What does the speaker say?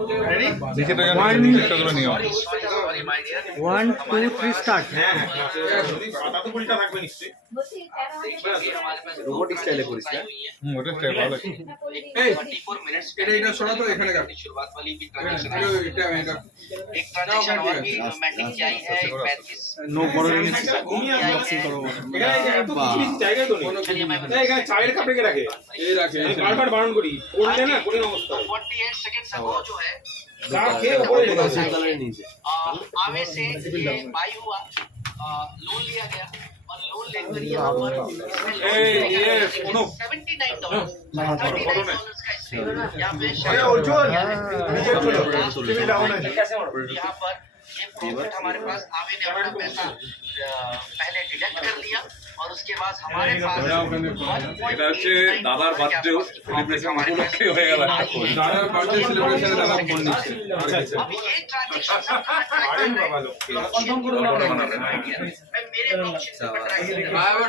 1 2 3 start. Robotic style करिस ना ওটা স্টাইল ভালো এই 24 मिनट्स এটা শোনা তো এখানে का शुरुआत वाली भी ट्रांजैक्शन এটা एक ट्रांजैक्शन और भी मैटिक जाई है 35 নো বড় জিনিস আনবক্সিং করব। এখানে এত কিছু জায়গা তো নেই। এখানে চায়ের কাপ রেখে রাখে এই রাখে আমি বারবার বারণ করি পড়লে না কোন অবস্থা 48 सेकंड्स अगो जो है চা খেয়ে উপরে লেগে से कलर नीचे आवे से ये बाई हुआ लोन लिया गया और लोन लेकर यहाँ पर ये सुनो। $79 $39 का इसमें यहाँ पे यहाँ पर ये प्रॉफिट हमारे पास आवे ने अपना पैसा पहले डिडक्ट कर लिया और उसके बाद हमारे पास এটা হচ্ছে দাদার বার্থডে সেলিব্রেশন উপলক্ষে হয়ে গেল একটা ফোন। দাদার বার্থডে সেলিব্রেশনে দাদা ফোন দিচ্ছে। আচ্ছা अब ये ट्रांजैक्शन আরে বাবা লোক मैं मेरे ब्लॉकचेन पे ट्राई करूंगा